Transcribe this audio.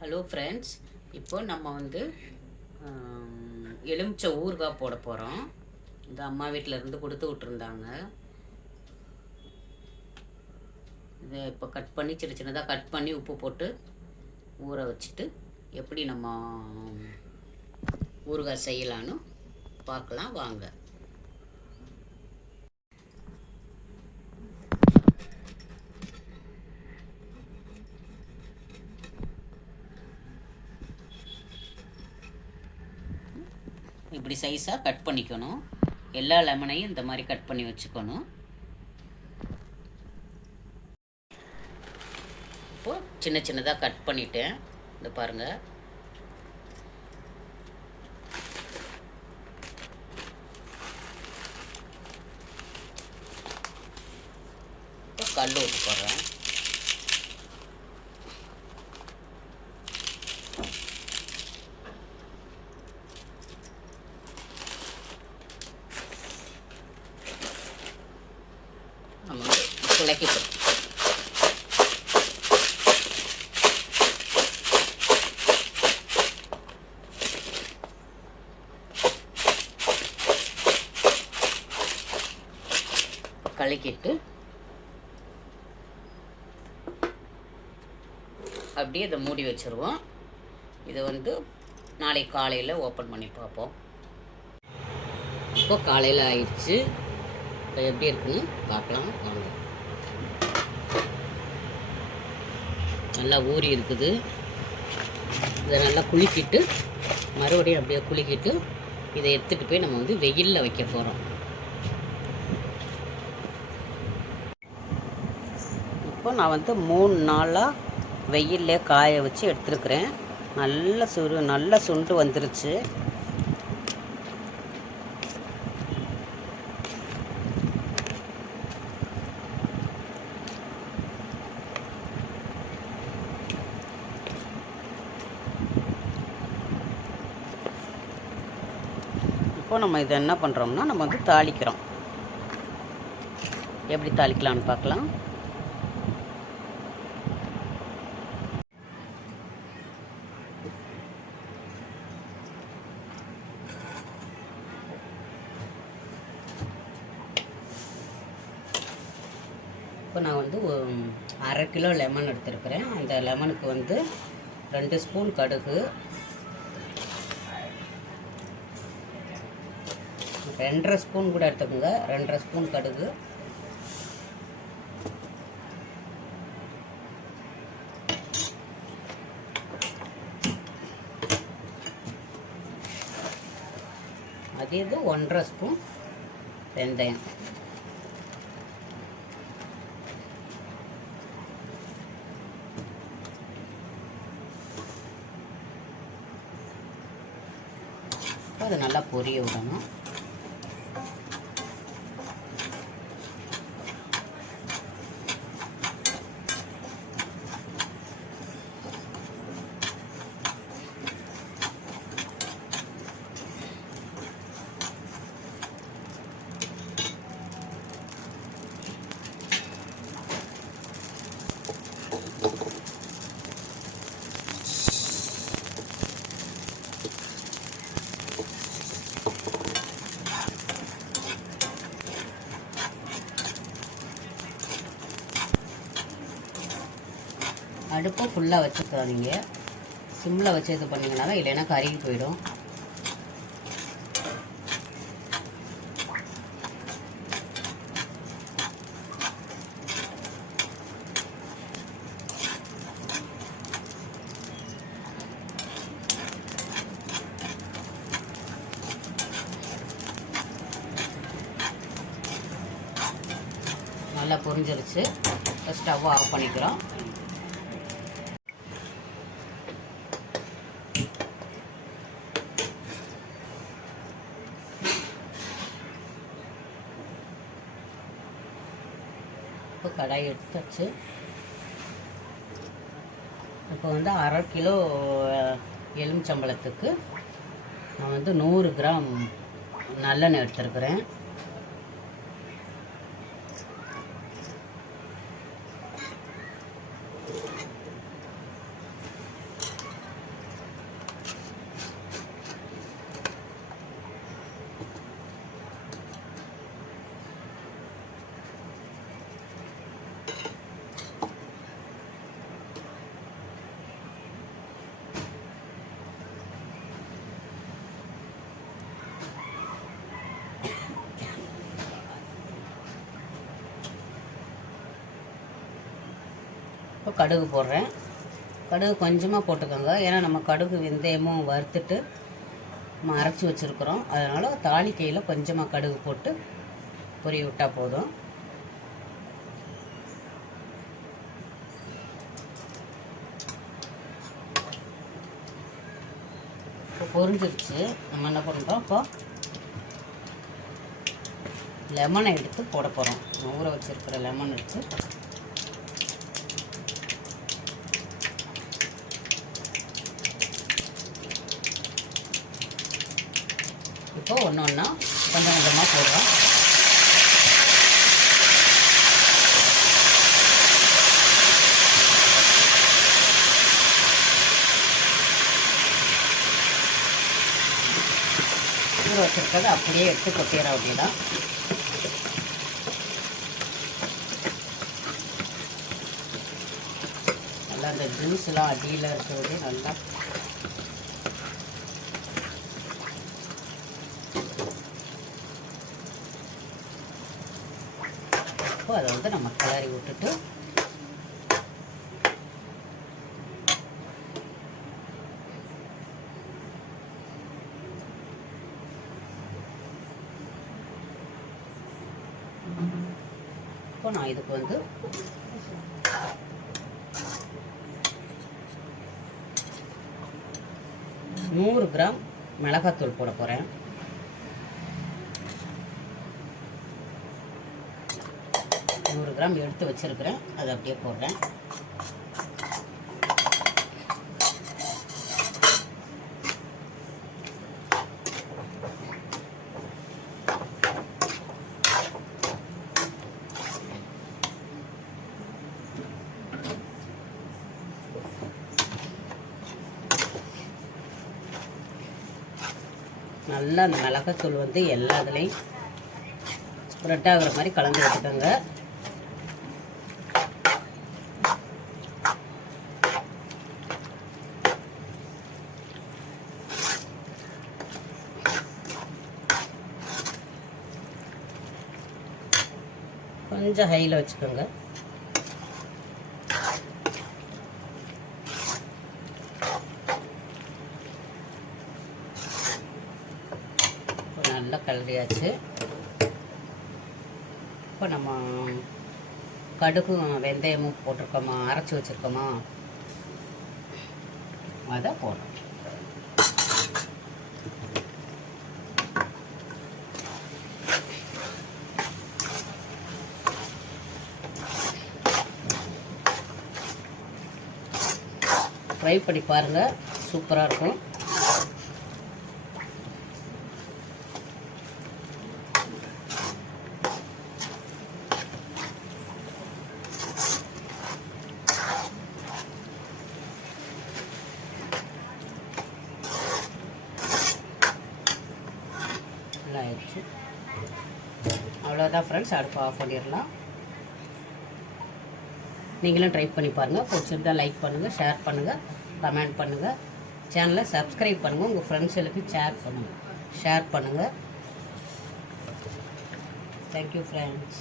Hello friends இப்போ நம்ம வந்து எலுமிச்சை ஊறுகாய் போட போகிறோம் இந்த அம்மா வீட்டில் இருந்து கொடுத்து விட்ருந்தாங்க இதை இப்போ கட் பண்ணி சின்ன சின்னதாக கட் பண்ணி உப்பு போட்டு ஊற வச்சுட்டு எப்படி நம்ம ஊறுகாய் செய்யலான்னு பார்க்கலாம். வாங்க. இப்படி சைஸாக கட் பண்ணிக்கணும். எல்லா லெமனையும் இந்த மாதிரி கட் பண்ணி வச்சுக்கணும். இப்போது சின்ன சின்னதாக கட் பண்ணிட்டேன். இந்த பாருங்கள் கல் ஊற்றி போடுறேன் நம்ம வந்து கிளக்கிப்போம் கலக்கிட்டு அப்படியே இதை மூடி வச்சுருவோம் இதை வந்து நாளைக்கு காலையில் ஓப்பன் பண்ணி பார்ப்போம் இப்போ காலையில் ஆயிடுச்சு இப்போ எப்படி இருக்குன்னு பார்க்கலாம் வாங்க நல்லா ஊறி இருக்குது. இதை நல்லா குலுக்கிட்டு மறுபடியும் அப்படியே குலுக்கிட்டு இதை எடுத்துகிட்டு போய் நம்ம வந்து வெயிலில் வைக்க போகிறோம் இப்போ நான் வந்து மூணு நாளாக வெயில்ல காய வச்சு எடுத்துருக்குறேன். நல்ல சுரு நல்ல சுண்டு வந்துருச்சு. இப்போ நம்ம இதை என்ன பண்ணுறோம்னா நம்ம வந்து தாளிக்கிறோம். எப்படி தாளிக்கலாம்னு பார்க்கலாம். இப்போ நான் வந்து அரை கிலோ லெமன் எடுத்திருக்கிறேன். அந்த லெமனுக்கு வந்து ரெண்டு ஸ்பூன் கடுகு ரெண்டரை ஸ்பூன் கூட எடுத்துக்கோங்க. ரெண்டரை ஸ்பூன் கடுகு. அது இது ஒன்றரை ஸ்பூன் வெந்தயம். அது நல்லா பொரிய விடணும். அடுப்பை ஃபுல்லாக வச்சுக்காதீங்க. சிம்மில் வச்சு இது பண்ணிங்கன்னா இல்லைன்னா கருகி போயிடும். நல்லா பொரிஞ்சிருச்சு. ஸ்டவ் ஆஃப் பண்ணிக்கிறோம். இப்போ கடாய் எடுத்தாச்சு. இப்போ வந்து அரை கிலோ எலுமிச்சம்பழத்துக்கு நான் வந்து நூறு கிராம் நல்லெண்ணெய் எடுத்துருக்குறேன். இப்போ கடுகு போடுறேன். கடுகு கொஞ்சமாக போட்டுக்கோங்க. ஏன்னா நம்ம கடுகு வெந்தயமும் வறுத்துட்டு நம்ம அரைச்சி வச்சுருக்குறோம். அதனால் தாளிக்கையில் கொஞ்சமாக கடுகு போட்டு பொரிய விட்டால் போதும். இப்போ பொரிஞ்சிருச்சு. நம்ம என்ன பண்ணுறோம் இப்போ லெமனை எடுத்து போட போகிறோம் ஊற வச்சுருக்கிற லெமன் எடுத்து இப்போ ஒன்று ஒன்றா கொஞ்சம் கொஞ்சமாக போடுறோம். ஊற வச்சுருக்கிறது அப்படியே எடுத்து கொட்டிட அப்படின்னா. நல்லா அந்த ஜூஸ்லாம் அடியில் இருக்கிறது நல்லா இருக்கோ அதை வந்து நம்ம கிளறி விட்டுட்டு இப்போ நான் இதுக்கு வந்து நூறு கிராம் மிளகாத்தூள் போட போகிறேன் நூறு கிராம் எடுத்து வச்சுருக்கிறேன். அதை அப்படியே போடுறேன். நல்லா அந்த மிளகாத்தூள் வந்து எல்லா இதுலேயும் ஸ்ப்ரெட் ஆகுற மாதிரி கலந்து வச்சுக்கோங்க கொஞ்சம் ஹையில் வச்சுக்கோங்க. இப்போ நல்லா கலரியாச்சு இப்போ நம்ம கடுகும் வெந்தயமும் போட்டிருக்கோமா அரைச்சி வச்சுருக்கோமா அதை போடுறோம் ட்ரை பண்ணி பாருங்கள் சூப்பராக இருக்கும். ஆயிடுச்சு. அவ்வளோதான் ஃப்ரெண்ட்ஸ் அடுப்பு ஆஃப் பண்ணிடலாம். நீங்களும் ட்ரை பண்ணி பாருங்கள் பிடிச்சிருந்தா லைக் பண்ணுங்கள் ஷேர் பண்ணுங்கள் கமெண்ட் பண்ணுங்கள் சேனலை சப்ஸ்கிரைப் பண்ணுங்கள் உங்கள் ஃப்ரெண்ட்ஸுகளுக்கு ஷேர் பண்ணுங்கள் ஷேர் பண்ணுங்கள் தேங்க்யூ ஃப்ரெண்ட்ஸ்